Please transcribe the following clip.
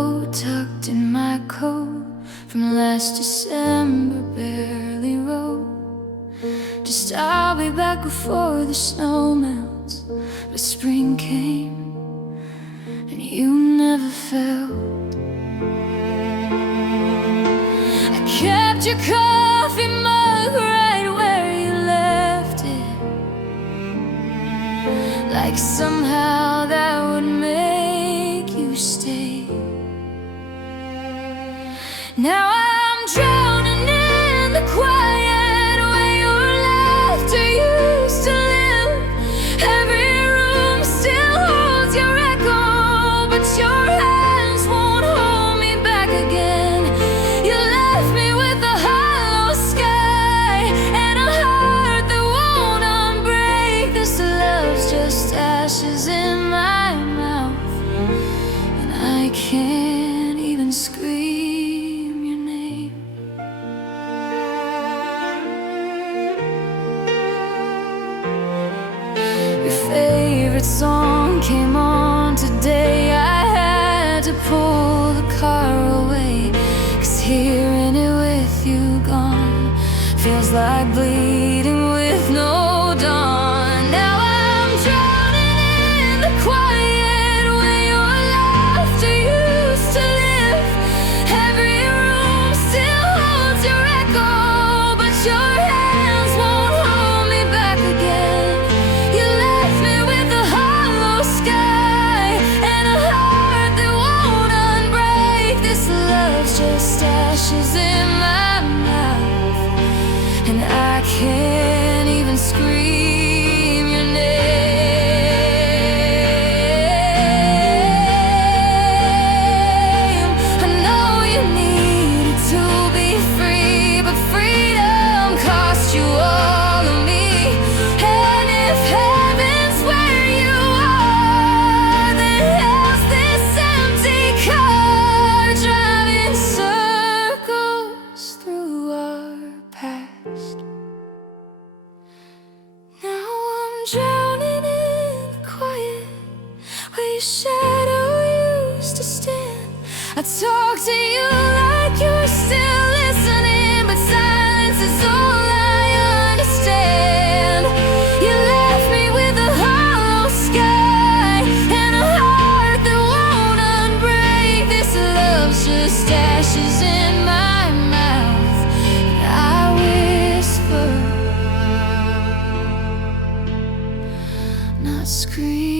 coat tucked in my coat from last December, barely wrote. Just I'll be back before the snow melts. But spring came and you never felt. I kept your coffee mug right where you left it, like somehow that would make you stay. Now I'm drowning in the quiet where your laughter used to live. Every room still holds your echo, but your hands won't hold me back again. You left me with a hollow sky and a heart that won't unbreak. This love's just ashes in my mouth, and I can't even scream your name. Your favorite song came on today. I had to pull the car away, 'cause hearing it with you gone feels like bleeding with no dawn. Now I'm drowning in the quiet where your laughter used to live. Every room still holds your echo, but your hands won't hold me back again. You left me with a hollow sky and a heart that won't unbreak. This love's just ashes in my mouth, and I can't even scream your name. I know you needed to be free, but freedom cost you all of me. And if heaven's where you are, then hell's this empty car driving circles through our past. Now I'm drowning in the quiet where your shadow used to stand. I talk to you like you're still listening, but silence is all I understand. You left me with a hollow sky and a heart that won't unbreak. This love's just ashes in my mouth, and I whisper, not scream.